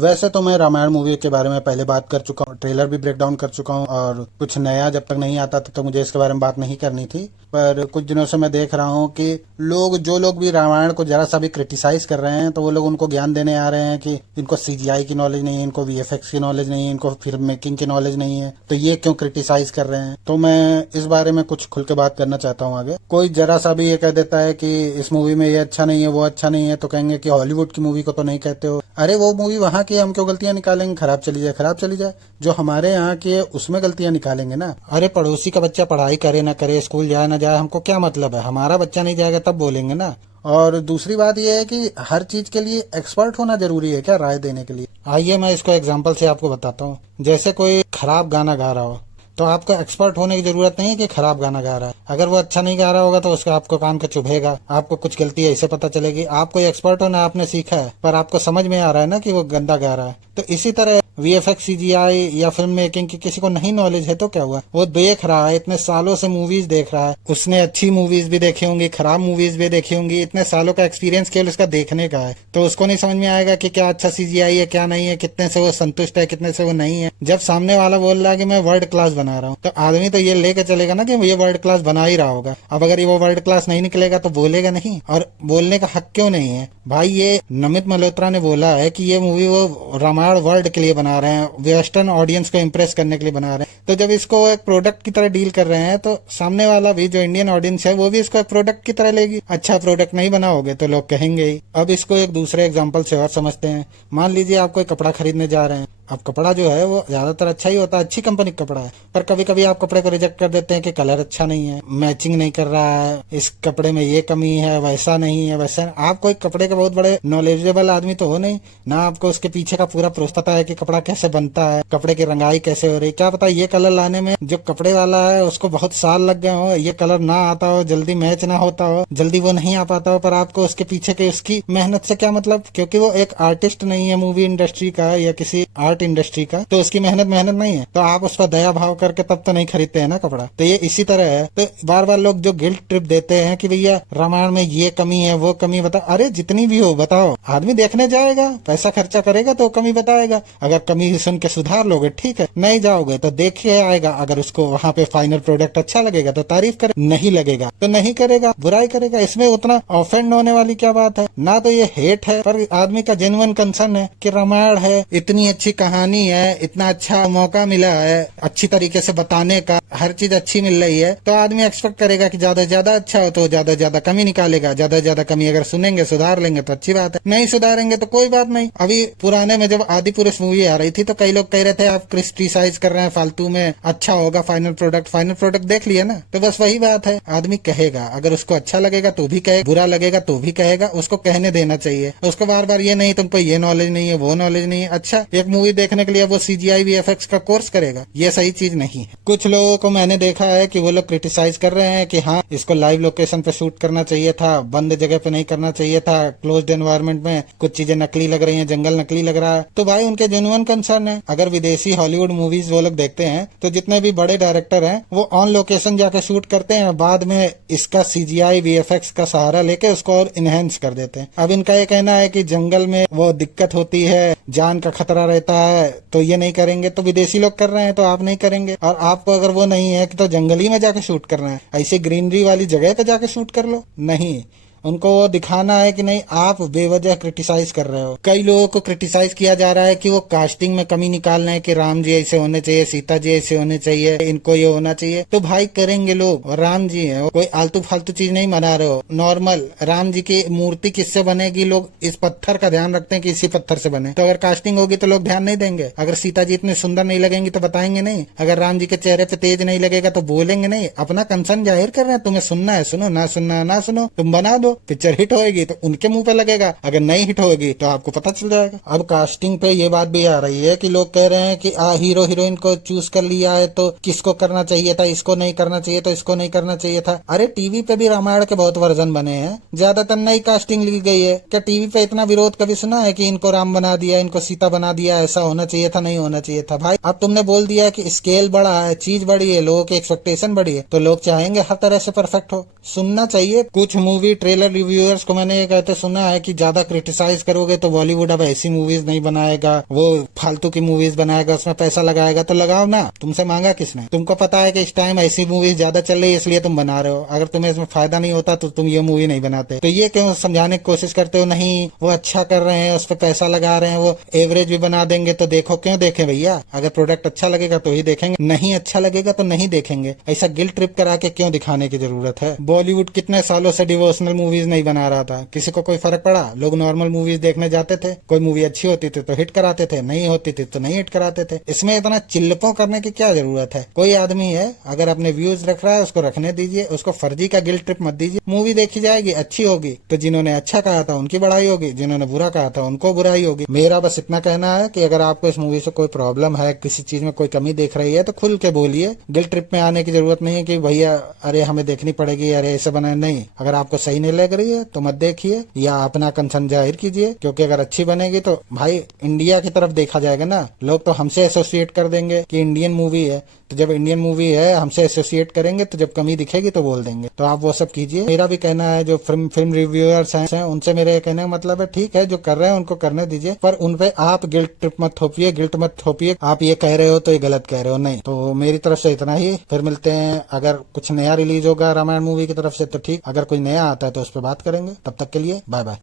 वैसे तो मैं रामायण मूवी के बारे में पहले बात कर चुका हूँ, ट्रेलर भी ब्रेक डाउन कर चुका हूँ, और कुछ नया जब तक नहीं आता तब तक मुझे इसके बारे में बात नहीं करनी थी। पर कुछ दिनों से मैं देख रहा हूँ कि जो लोग भी रामायण को जरा सा भी क्रिटिसाइज कर रहे हैं, तो वो लोग उनको ज्ञान देने आ रहे हैं कि इनको सीजीआई की नॉलेज नहीं है, इनको वीएफएक्स की नॉलेज नहीं है, इनको फिल्म मेकिंग की नॉलेज नहीं है, तो ये क्यों क्रिटिसाइज कर रहे हैं। तो मैं इस बारे में कुछ खुल के बात करना चाहता हूँ। आगे कोई जरा सा भी ये कह देता है कि इस मूवी में ये अच्छा नहीं है, वो अच्छा नहीं है, तो कहेंगे कि हॉलीवुड की मूवी को तो नहीं कहते हो। अरे वो मूवी वहाँ की, हम क्यों गलतियां निकालेंगे। खराब चली जाए, खराब चली जाए, जो हमारे यहाँ की है उसमें गलतियां निकालेंगे ना। अरे पड़ोसी का बच्चा पढ़ाई करे ना करे, स्कूल जाए ना जाए, हमको क्या मतलब है। हमारा बच्चा नहीं जाएगा तब बोलेंगे ना। और दूसरी बात यह है कि हर चीज के लिए एक्सपर्ट होना जरूरी है क्या राय देने के लिए। आइए मैं इसको एग्जांपल से आपको बताता हूँ। जैसे कोई खराब गाना गा रहा हो, तो आपको एक्सपर्ट होने की जरूरत नहीं है कि खराब गाना गा रहा है। अगर वो अच्छा नहीं गा रहा होगा तो उसका आपको कान को चुभेगा, आपको कुछ गलती है इसे पता चलेगी। आप कोई एक्सपर्ट होना आपने सीखा है, पर आपको समझ में आ रहा है ना कि वो गंदा गा रहा है। तो इसी तरह वीएफएक्स सीजीआई या फिल्म मेकिंग की किसी को नहीं नॉलेज है तो क्या हुआ, वो देख रहा है, इतने सालों से मूवीज देख रहा है, उसने अच्छी मूवीज भी देखी होंगी, खराब मूवीज भी देखी होंगी, इतने सालों का एक्सपीरियंस केवल उसका देखने का है। तो उसको नहीं समझ में आएगा कि क्या अच्छा सीजीआई है क्या नहीं है, कितने से वो संतुष्ट है कितने से वो नहीं है। जब सामने वाला बोल रहा है कि मैं वर्ल्ड क्लास बना रहा हूँ, तो आदमी तो ये लेके चलेगा ना कि ये वर्ल्ड क्लास बना ही रहा होगा। अब अगर ये वो वर्ल्ड क्लास नहीं निकलेगा तो बोलेगा नहीं, और बोलने का हक क्यों नहीं है भाई। ये नमित मल्होत्रा ने बोला है कि ये मूवी वो रामायण वर्ल्ड के लिए बना रहे हैं, वेस्टर्न ऑडियंस को इम्प्रेस करने के लिए बना रहे हैं। तो जब इसको एक प्रोडक्ट की तरह डील कर रहे हैं, तो सामने वाला भी जो इंडियन ऑडियंस है वो भी इसको एक प्रोडक्ट की तरह लेगी। अच्छा प्रोडक्ट नहीं बनाओगे तो लोग कहेंगे ही। अब इसको एक दूसरे एग्जाम्पल से और समझते हैं। मान लीजिए आप कोई कपड़ा खरीदने जा रहे हैं। अब कपड़ा जो है वो ज्यादातर अच्छा ही होता है, अच्छी कंपनी का कपड़ा है, पर कभी कभी आप कपड़े को रिजेक्ट कर देते हैं कि कलर अच्छा नहीं है, मैचिंग नहीं कर रहा है, इस कपड़े में ये कमी है, वैसा नहीं है, वैसा। आप कोई कपड़े के बहुत बड़े नॉलेजेबल आदमी तो हो नहीं ना, आपको उसके पीछे का पूरा प्रोसेस पता है कि कपड़ा कैसे बनता है, कपड़े की रंगाई कैसे हो रही। क्या पता ये कलर लाने में जो कपड़े वाला है उसको बहुत साल लग गए हो, ये कलर ना आता हो, जल्दी मैच ना होता हो, जल्दी वो नहीं आ पाता हो, पर आपको उसके पीछे के उसकी मेहनत से क्या मतलब, क्योंकि वो एक आर्टिस्ट नहीं है मूवी इंडस्ट्री का या किसी आर्ट इंडस्ट्री का, तो उसकी मेहनत नहीं है, तो आप उस पर दया भाव करके तब तो नहीं खरीदते हैं ना कपड़ा। तो ये इसी तरह है। तो बार बार लोग जो गिल्ट ट्रिप देते हैं कि भैया रामायण में ये कमी है वो कमी बता, अरे जितनी भी हो बताओ, आदमी देखने जाएगा, पैसा खर्चा करेगा तो कमी बताएगा। अगर कमी सुन के सुधार लोगे ठीक है, नहीं जाओगे तो देखिए आएगा। अगर उसको वहाँ पे फाइनल प्रोडक्ट अच्छा लगेगा तो तारीफ करे, नहीं लगेगा तो नहीं करेगा, बुराई करेगा। इसमें उतना ऑफेंड होने वाली क्या बात है ना। तो ये हेट है, पर आदमी का जेन्युइन कंसर्न है कि रामायण है, इतनी अच्छी कहानी है, इतना अच्छा मौका मिला है अच्छी तरीके से बताने का, हर चीज अच्छी मिल रही है, तो आदमी एक्सपेक्ट करेगा कि ज्यादा से ज्यादा अच्छा हो तो ज्यादा से ज्यादा कमी निकालेगा। ज्यादा से ज्यादा कमी अगर सुनेंगे सुधार लेंगे तो अच्छी बात है, नहीं सुधारेंगे तो कोई बात नहीं। अभी पुराने में जब आदि पुरुष मूवी आ रही थी तो कई लोग कह रहे थे आप क्रिटिसाइज कर रहे हैं फालतू में, अच्छा होगा फाइनल प्रोडक्ट देख लिया ना। तो बस वही बात है, आदमी कहेगा, अगर उसको अच्छा लगेगा तो भी कहेगा, बुरा लगेगा तो भी कहेगा, उसको कहने देना चाहिए। उसको बार बार ये नहीं तुमको ये नॉलेज नहीं है वो नॉलेज नहीं है। अच्छा एक मूवी देखने के लिए वो सीजीआई वीएफएक्स का कोर्स करेगा, ये सही चीज नहीं है। कुछ लोगों को मैंने देखा है कि वो लोग क्रिटिसाइज कर रहे हैं कि हाँ इसको लाइव लोकेशन पे शूट करना चाहिए था, बंद जगह पे नहीं करना चाहिए था, क्लोज्ड एनवायरनमेंट में कुछ चीजें नकली लग रही हैं, जंगल नकली लग रहा है। तो भाई उनके जेन्युइन कंसर्न है। अगर विदेशी हॉलीवुड मूवीज वो लोग देखते हैं तो जितने भी बड़े डायरेक्टर हैं वो ऑन लोकेशन जाके शूट करते हैं, बाद में इसका सीजीआई वीएफएक्स का सहारा लेके उसको और इनहेंस कर देते हैं। अब इनका ये कहना है कि जंगल में वो दिक्कत होती है, जान का खतरा रहता है, तो ये नहीं करेंगे। तो विदेशी लोग कर रहे हैं तो आप नहीं करेंगे, और आपको अगर वो नहीं है कि तो जंगली में जाके शूट करना है, ऐसे ग्रीनरी वाली जगह पे जाके शूट कर लो। नहीं, उनको वो दिखाना है कि नहीं आप बेवजह क्रिटिसाइज कर रहे हो। कई लोगों को क्रिटिसाइज किया जा रहा है कि वो कास्टिंग में कमी निकाल रहे हैं कि राम जी ऐसे होने चाहिए, सीता जी ऐसे होने चाहिए, इनको ये होना चाहिए। तो भाई करेंगे लोग, और राम जी है, कोई आलतू फालतू चीज नहीं बना रहे हो। नॉर्मल राम जी की मूर्ति किससे बनेगी, लोग इस पत्थर का ध्यान रखते हैं कि इसी पत्थर से बने। तो अगर कास्टिंग होगी तो लोग ध्यान नहीं देंगे। अगर सीता जी इतनी सुंदर नहीं लगेंगी तो बताएंगे नहीं। अगर राम जी के चेहरे पे तेज नहीं लगेगा तो बोलेंगे नहीं। अपना कंसर्न जाहिर कर रहे हैं, तुम्हें सुनना है सुनो, ना सुनना है ना सुनो, तुम बना दो। पिक्चर हिट होएगी तो उनके मुंह पे लगेगा, अगर नहीं हिट होगी तो आपको पता चल जाएगा। अब कास्टिंग पे ये बात भी आ रही है कि लोग कह रहे हैं कि हीरो हीरोइन को चूज कर लिया है तो किसको करना चाहिए था, इसको नहीं करना चाहिए तो इसको नहीं करना चाहिए था। अरे टीवी पे भी रामायण के बहुत वर्जन बने हैं, ज्यादातर नई कास्टिंग ली गई है। क्या टीवी पे इतना विरोध कभी सुना है कि इनको राम बना दिया, इनको सीता बना दिया, ऐसा होना चाहिए था नहीं होना चाहिए था। भाई अब तुमने बोल दिया कि स्केल बड़ा है, चीज बड़ी है, लोगों की एक्सपेक्टेशन बड़ी है, तो लोग चाहेंगे हर तरह से परफेक्ट हो। सुनना चाहिए, कुछ मूवी ट्रेलर ट्रेलर रिव्यूअर्स को मैंने ये कहते सुना है कि ज्यादा क्रिटिसाइज करोगे तो बॉलीवुड अब ऐसी मूवीज नहीं बनाएगा, वो फालतू की मूवीज बनाएगा, उसमें पैसा लगाएगा। तो लगाओ ना, तुमसे मांगा किसने? तुमको पता है कि इस टाइम ऐसी मूवीज ज्यादा चल रही है इसलिए तुम बना रहे हो। अगर तुम्हें इसमें फायदा नहीं होता तो तुम ये मूवी नहीं बनाते। तो ये क्यों समझाने की कोशिश करते हो? नहीं वो अच्छा कर रहे हैं, उस पर पैसा लगा रहे हैं, वो एवरेज भी बना देंगे तो देखो। क्यों देखें भैया? अगर प्रोडक्ट अच्छा लगेगा तो ही देखेंगे, नहीं अच्छा लगेगा तो नहीं देखेंगे। ऐसा गिल्ट ट्रिप करा के क्यों दिखाने की जरूरत है? बॉलीवुड कितने सालों से डिवोशनल मूवीज नहीं बना रहा था, किसी को कोई फर्क पड़ा? लोग नॉर्मल मूवीज देखने जाते थे, कोई मूवी अच्छी होती थी तो हिट कराते थे, नहीं होती थी तो नहीं हिट कराते थे। इसमें इतना चिल्लपों करने की क्या जरूरत है? कोई आदमी है अगर अपने व्यूज रख रहा है उसको रखने दीजिए, उसको फर्जी का गिल्ट ट्रिप मत दीजिए। मूवी देखी जाएगी, अच्छी होगी तो जिन्होंने अच्छा कहा था उनकी बड़ाई होगी, जिन्होंने बुरा कहा था उनको बुराई होगी। मेरा बस इतना कहना है कि अगर आपको इस मूवी से कोई प्रॉब्लम है, किसी चीज में कोई कमी देख रही है तो खुल के बोलिए। गिल्ट ट्रिप में आने की जरूरत नहीं है कि भैया अरे हमें देखनी पड़ेगी, अरे ऐसे बना नहीं। अगर आपको सही नहीं लग रही है तो मत देखिए या अपना कंसर्न जाहिर कीजिए, क्योंकि अगर अच्छी बनेगी तो भाई इंडिया की तरफ देखा जाएगा ना। लोग तो हमसे एसोसिएट कर देंगे कि इंडियन मूवी है, तो जब इंडियन मूवी है हमसे एसोसिएट करेंगे तो जब कमी दिखेगी तो बोल देंगे। तो आप वो सब कीजिए। मेरा भी कहना है जो फिल्म रिव्यूअर्स हैं उनसे मेरे कहने का मतलब है ठीक है जो कर रहे हैं उनको करने दीजिए, पर उनपे आप गिल्ट ट्रिप मत थोपिए, गिल्ट मत थोपिए। आप ये कह रहे हो तो ये गलत कह रहे हो, नहीं। तो मेरी तरफ से इतना ही, फिर मिलते हैं। अगर कुछ नया रिलीज होगा रामायण मूवी की तरफ से तो ठीक, अगर कोई नया आता है तो उस पर बात करेंगे। तब तक के लिए बाय बाय।